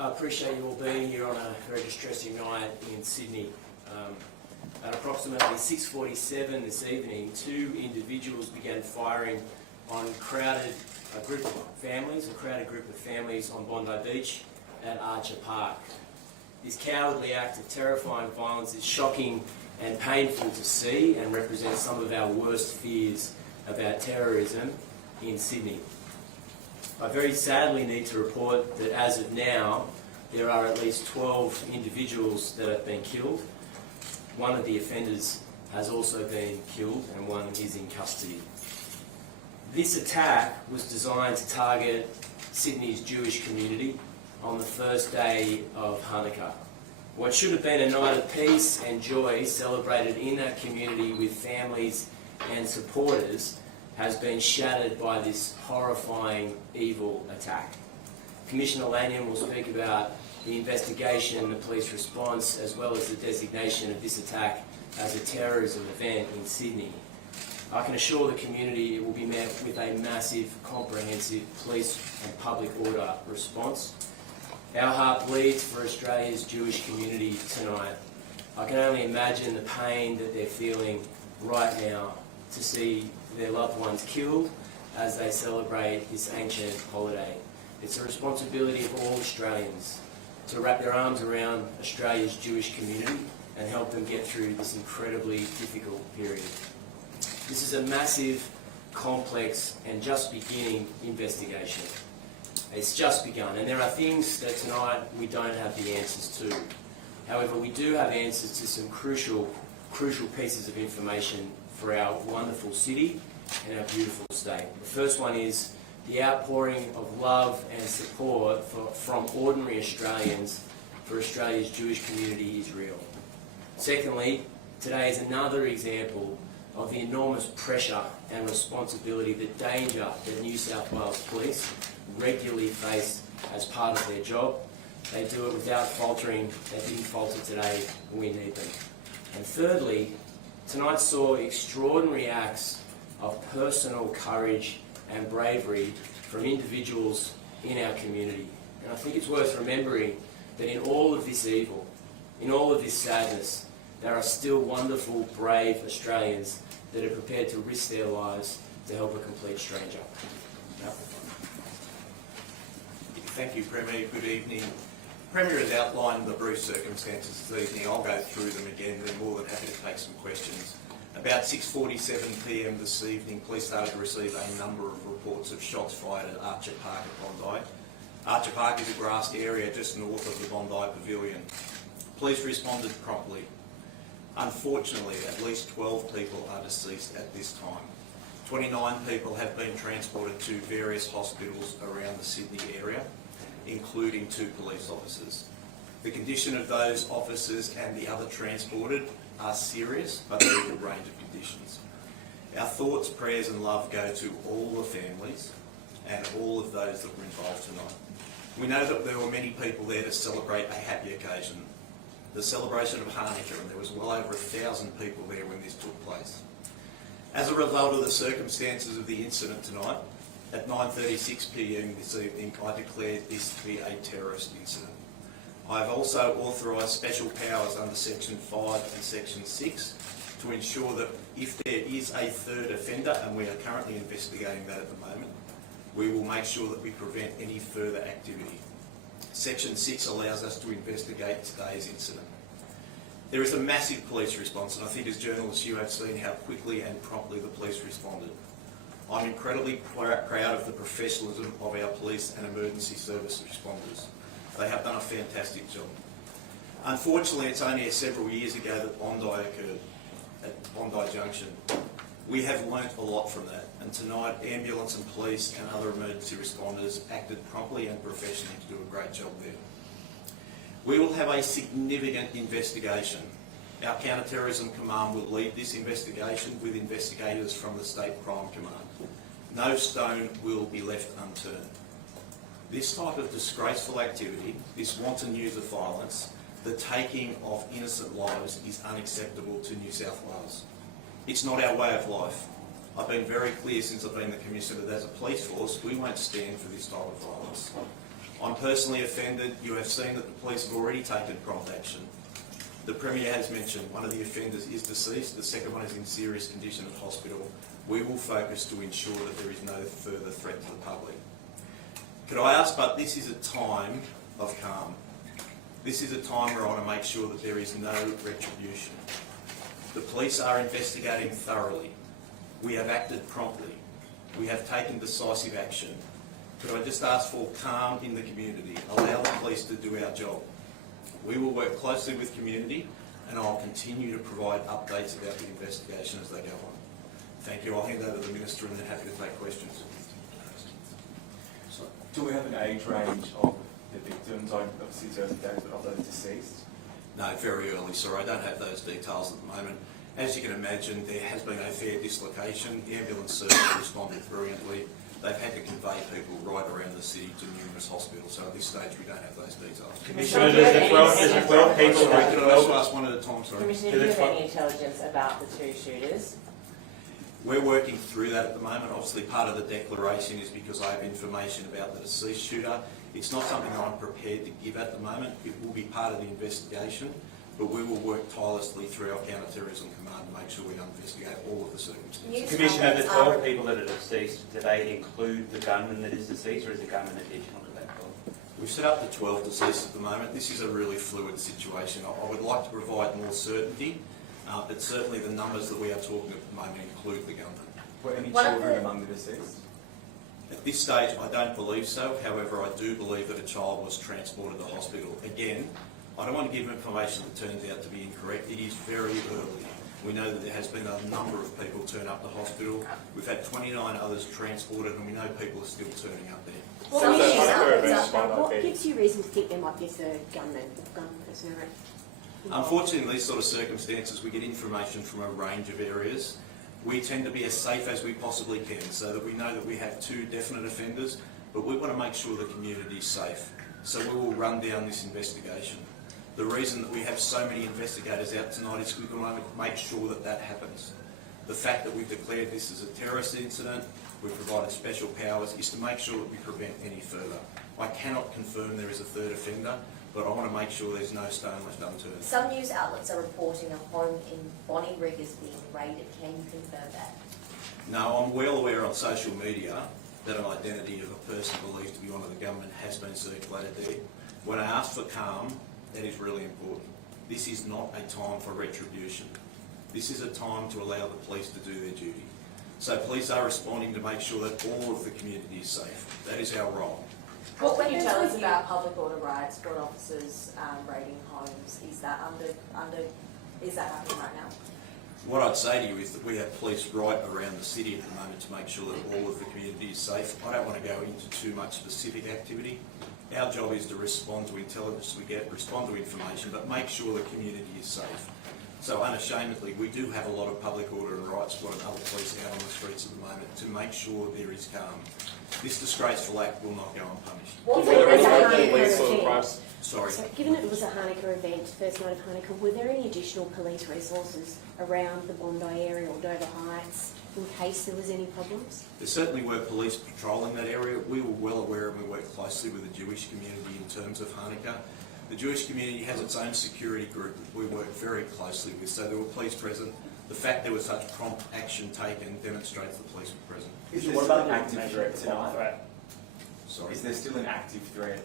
I appreciate you all being here on a very distressing night in Sydney. At approximately 6:47 this evening, two individuals began firing on a crowded group of families on Bondi Beach at Archer Park. This cowardly act of terrifying violence is shocking and painful to see and represents some of our worst fears about terrorism in Sydney. I very sadly need to report that as of now, there are at least 12 individuals that have been killed. One of the offenders has also been killed and one is in custody. This attack was designed to target Sydney's Jewish community on the first day of Hanukkah. What should have been a night of peace and joy celebrated in that community with families and supporters has been shattered by this horrifying, evil attack. Commissioner Lanyon will speak about the investigation, the police response, as well as the designation of this attack as a terrorism event in Sydney. I can assure the community it will be met with a massive, comprehensive police and public order response. Our heart bleeds for Australia's Jewish community tonight. I can only imagine the pain that they're feeling right now to see their loved ones killed as they celebrate this ancient holiday. It's a responsibility of all Australians to wrap their arms around Australia's Jewish community and help them get through this incredibly difficult period. This is a massive, complex and just beginning investigation. It's just begun, and there are things that tonight we don't have the answers to. However, we do have answers to some crucial pieces of information for our wonderful city and our beautiful state. The first one is the outpouring of love and support from ordinary Australians for Australia's Jewish community is real. Secondly, today is another example of the enormous pressure and responsibility, the danger that New South Wales Police regularly face as part of their job. They do it without faltering. They didn't falter today. We need them. And thirdly, tonight saw extraordinary acts of personal courage and bravery from individuals in our community. And I think it's worth remembering that in all of this evil, in all of this sadness, there are still wonderful, brave Australians that are prepared to risk their lives to help a complete stranger. Yep. Thank you, Premier. Good evening. Premier has outlined the brief circumstances this evening. I'll go through them again. They're more than happy to take some questions. About 6:47 p.m. this evening, police started to receive a number of reports of shots fired at Archer Park at Bondi. Archer Park is a grassed area just north of the Bondi Pavilion. Police responded promptly. Unfortunately, at least 12 people are deceased at this time. 29 people have been transported to various hospitals around the Sydney area, including 2 police officers. The condition of those officers and the other transported are serious, but there is a range of conditions. Our thoughts, prayers and love go to all the families and all of those that were involved tonight. We know that there were many people there to celebrate a happy occasion, the celebration of Hanukkah, and there was well over 1,000 people there when this took place. As a result of the circumstances of the incident tonight, at 9:36 p.m. this evening, I declared this to be a terrorist incident. I have also authorised special powers under Section 5 and Section 6 to ensure that if there is a third offender, and we are currently investigating that at the moment, we will make sure that we prevent any further activity. Section 6 allows us to investigate today's incident. There is a massive police response, and I think as journalists you have seen how quickly and promptly the police responded. I'm incredibly proud of the professionalism of our police and emergency service responders. They have done a fantastic job. Unfortunately, it's only several years ago that Bondi occurred, at Bondi Junction. We have learnt a lot from that, and tonight ambulance and police and other emergency responders acted promptly and professionally to do a great job there. We will have a significant investigation. Our Counter-Terrorism Command will lead this investigation with investigators from the State Crime Command. No stone will be left unturned. This type of disgraceful activity, this wanton use of violence, the taking of innocent lives is unacceptable to New South Wales. It's not our way of life. I've been very clear since I've been the Commissioner that as a police force, we won't stand for this type of violence. I'm personally offended. You have seen that the police have already taken prompt action. The Premier has mentioned one of the offenders is deceased, the second one is in serious condition at hospital. We will focus to ensure that there is no further threat to the public. Could I ask, but this is a time of calm. This is a time where I want to make sure that there is no retribution. The police are investigating thoroughly. We have acted promptly. We have taken decisive action. Could I just ask for calm in the community? Allow the police to do our job. We will work closely with community and I'll continue to provide updates about the investigation as they go on. Thank you. I'll hand over to the Minister and then happy to take questions. So, do we have an age range of the victims? Obviously it's early days, but of those deceased? No, very early, sir. I don't have those details at the moment. As you can imagine, there has been a fair dislocation. The ambulance service responded brilliantly. They've had to convey people right around the city to numerous hospitals, so at this stage we don't have those details. Commissioner, there's 12 people. Sorry, can I just ask one at a time? Sorry. Commissioner, do you have any intelligence about the two shooters? We're working through that at the moment. Obviously, part of the declaration is because I have information about the deceased shooter. It's not something I'm prepared to give at the moment. It will be part of the investigation, but we will work tirelessly through our counter-terrorism command to make sure we investigate all of the circumstances. Commissioner, the 12 people that are deceased, do they include the gunman that is deceased, or is the gunman additional to that 12? We've set up the 12 deceased at the moment. This is a really fluid situation. I would like to provide more certainty, but certainly the numbers that we are talking at the moment include the gunman. Were any children among the deceased? At this stage, I don't believe so. However, I do believe that a child was transported to hospital. Again, I don't want to give information that turns out to be incorrect. It is very early. We know that there has been a number of people turn up to hospital. We've had 29 others transported, and we know people are still turning up there. What gives you reason to think there might be a third gun person? Unfortunately, in these sort of circumstances, we get information from a range of areas. We tend to be as safe as we possibly can, so that we know that we have two definite offenders, but we want to make sure the community is safe. So we will run down this investigation. The reason that we have so many investigators out tonight is we want to make sure that that happens. The fact that we've declared this as a terrorist incident, we've provided special powers, is to make sure that we prevent any further. I cannot confirm there is a third offender, but I want to make sure there's no stone left unturned. Some news outlets are reporting a home in Bondi Beach is being raided. Can you confirm that? No, I'm well aware on social media that an identity of a person believed to be one of the government has been circulated there. When I ask for calm, that is really important. This is not a time for retribution. This is a time to allow the police to do their duty. So police are responding to make sure that all of the community is safe. That is our role. What can you tell us about public order riots, court officers raiding homes? Is that is that happening right now? What I'd say to you is that we have police right around the city at the moment to make sure that all of the community is safe. I don't want to go into too much specific activity. Our job is to respond to intelligence we get, respond to information, but make sure the community is safe. So unashamedly, we do have a lot of public order and rights squad and other police out on the streets at the moment to make sure there is calm. This disgraceful act will not go unpunished. Sorry. So given it was a Hanukkah event, first night of Hanukkah, were there any additional police resources around the Bondi area or Dover Heights in case there was any problems? There certainly were police patrolling that area. We were well aware and we worked closely with the Jewish community in terms of Hanukkah. The Jewish community has its own security group that we work very closely with, so there were police present. The fact there was such prompt action taken demonstrates the police were present. What about an active threat tonight? Sorry. Is there still an active threat?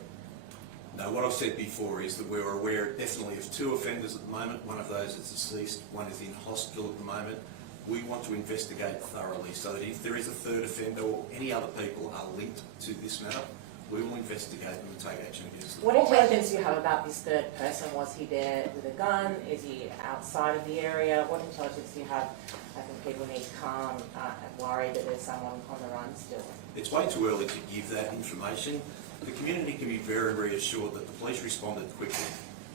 No, what I've said before is that we're aware definitely of two offenders at the moment. One of those is deceased, one is in hospital at the moment. We want to investigate thoroughly so that if there is a third offender or any other people are linked to this matter, we will investigate them and take action against them. What intelligence do you have about this third person? Was he there with a gun? Is he outside of the area? What intelligence do you have? I think people need to calm and worry that there's someone on the run still. It's way too early to give that information. The community can be very reassured that the police responded quickly.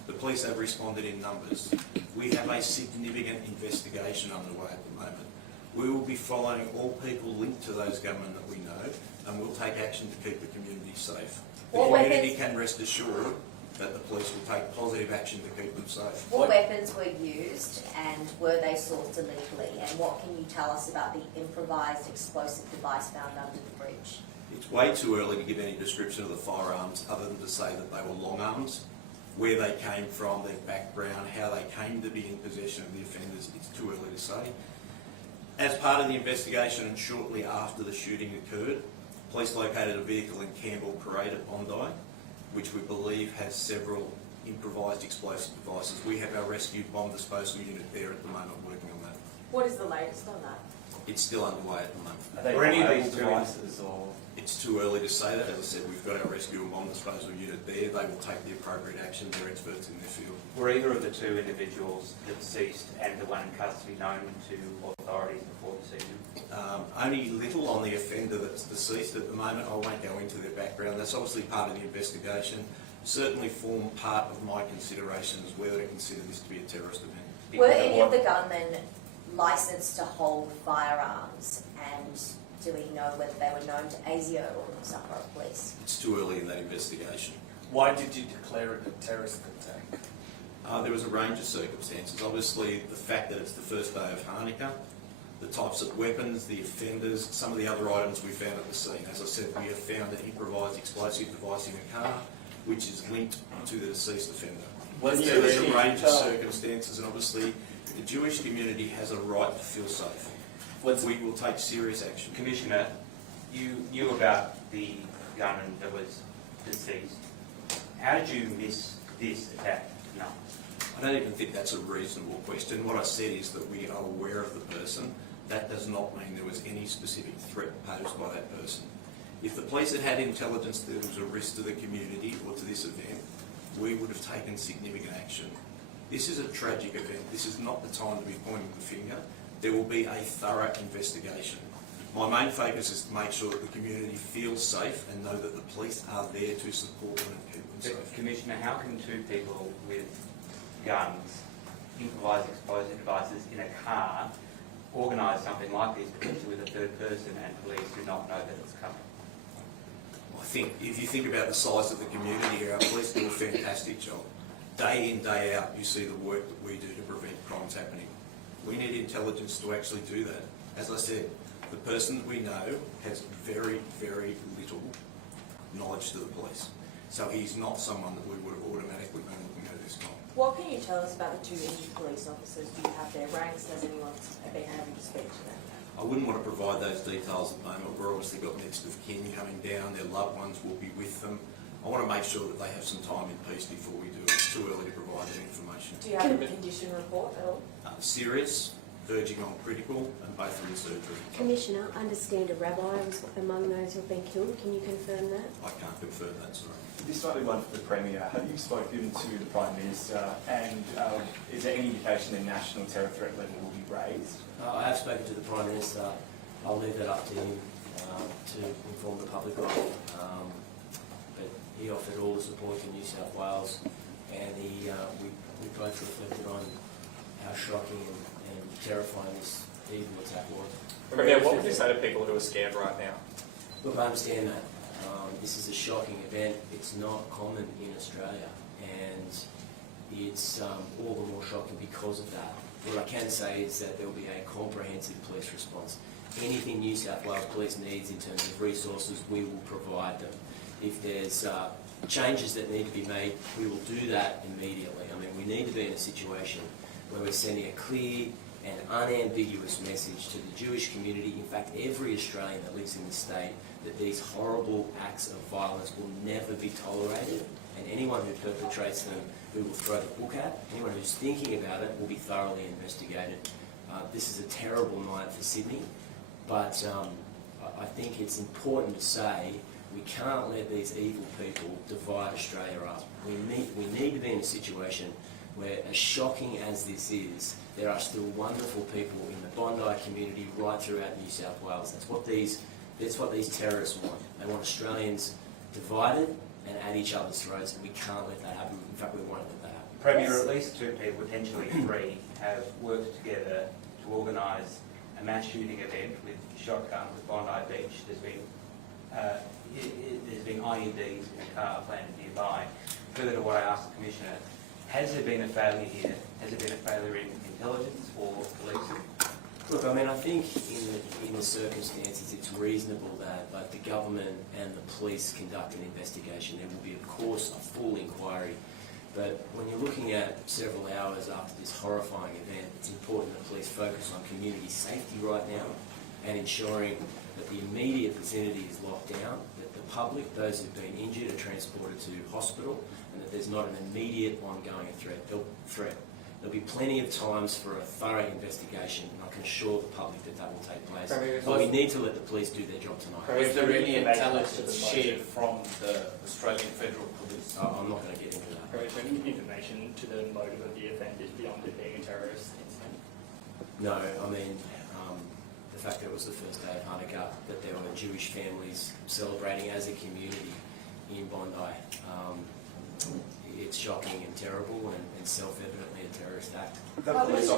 The police have responded in numbers. We have a significant investigation underway at the moment. We will be following all people linked to those gunmen that we know, and we'll take action to keep the community safe. The community can rest assured that the police will take positive action to keep them safe. What weapons were used and were they sourced illegally? And what can you tell us about the improvised explosive device found under the bridge? It's way too early to give any description of the firearms other than to say that they were long arms. Where they came from, their background, how they came to be in possession of the offenders, it's too early to say. As part of the investigation and shortly after the shooting occurred, police located a vehicle in Campbell Parade at Bondi, which we believe has several improvised explosive devices. We have our rescue bomb disposal unit there at the moment working on that. What is the latest on that? It's still underway at the moment. Are they Were any of viable these devices or? It's too early to say that. As I said, we've got our rescue and bomb disposal unit there. They will take the appropriate action. They're experts in their field. Were either of the two individuals, the deceased and the one in custody, known to authorities before this evening? Only little on the offender that's deceased at the moment. I won't go into their background. That's obviously part of the investigation. Certainly form part of my considerations whether to consider this to be a terrorist event. Were Because any what- of the gunmen licensed to hold firearms, and do we know whether they were known to ASIO or New South Wales Police? It's too early in that investigation. Why did you declare it a terrorist attack? There was a range of circumstances. Obviously, the fact that it's the first day of Hanukkah, the types of weapons, the offenders, some of the other items we found at the scene. As I said, we have found an improvised explosive device in a car, which is linked to the deceased offender. There was a range of circumstances, and obviously, the Jewish community has a right to feel safe. We will take serious action. Commissioner, you knew about the gunman that was deceased. How did you miss this attack? No. I don't even think that's a reasonable question. What I said is that we are aware of the person. That does not mean there was any specific threat posed by that person. If the police had had intelligence that there was a risk to the community or to this event, we would have taken significant action. This is a tragic event. This is not the time to be pointing the finger. There will be a thorough investigation. My main focus is to make sure that the community feels safe and know that the police are there to support them and keep them But safe. Commissioner, how can two people with guns, improvised explosive devices in a car, organise something like this, potentially with a third person, and police do not know that it's coming? I think if you think about the size of the community, our police do a fantastic job. Day in, day out, you see the work that we do to prevent crimes happening. We need intelligence to actually do that. As I said, the person that we know has very, very little knowledge to the police. So he's not someone that we would have automatically been looking at this time. What can you tell us about the two injured police officers? Do you have their ranks? Has anyone been able to speak to them? I wouldn't want to provide those details at the moment. We're obviously got next of kin coming down. Their loved ones will be with them. I want to make sure that they have some time in peace before we do it. It's too early to provide that information. Do you have a condition report at all? Serious, verging on critical, and both in surgery. Commissioner, understand a rabbi was among those who have been killed. Can you confirm that? I can't confirm that, sorry. This might be one for the Premier. Have you spoken to the Prime Minister, and is there any indication the national terror threat level will be raised? I have spoken to the Prime Minister. I'll leave that up to him to inform the public of. But he offered all the support to New South Wales, and we both reflected on how shocking and terrifying this evil attack was. Premier, what would you say to people who are scared right now? Look, I understand that. This is a shocking event. It's not common in Australia, and it's all the more shocking because of that. What I can say is that there will be a comprehensive police response. Anything New South Wales Police needs in terms of resources, we will provide them. If there's changes that need to be made, we will do that immediately. I mean, we need to be in a situation where we're sending a clear and unambiguous message to the Jewish community, in fact every Australian that lives in this state, that these horrible acts of violence will never be tolerated, and anyone who perpetrates them, we will throw the book at. Anyone who's thinking about it will be thoroughly investigated. This is a terrible night for Sydney, but I think it's important to say we can't let these evil people divide Australia up. We need to be in a situation where, as shocking as this is, there are still wonderful people in the Bondi community right throughout New South Wales. That's what these terrorists want. They want Australians divided and at each other's throats, and we can't let that happen. In fact, we won't let that happen. Premier, at least two people, potentially three, have worked together to organise a mass shooting event with shotguns at Bondi Beach. There's been IEDs in a car planted nearby. Further to what I asked the Commissioner, has there been a failure here? Has there been a failure in intelligence or policing? Look, I mean, I think in the circumstances, it's reasonable that both the government and the police conduct an investigation. There will be, of course, a full inquiry. But when you're looking at several hours after this horrifying event, it's important that police focus on community safety right now and ensuring that the immediate vicinity is locked down, that the public, those who've been injured, are transported to hospital, and that there's not an immediate ongoing threat. There'll be plenty of times for a thorough investigation, and I can assure the public that that will take place. But we need to let the police do their job tonight. Was there any intelligence shared from the Australian Federal Police? I'm not going to get into that. Is there any information to the motive of the offenders beyond it being a terrorist incident? No, I mean, the fact that it was the first day of Hanukkah, that there were Jewish families celebrating as a community in Bondi, it's shocking and terrible and self-evidently a terrorist act. The police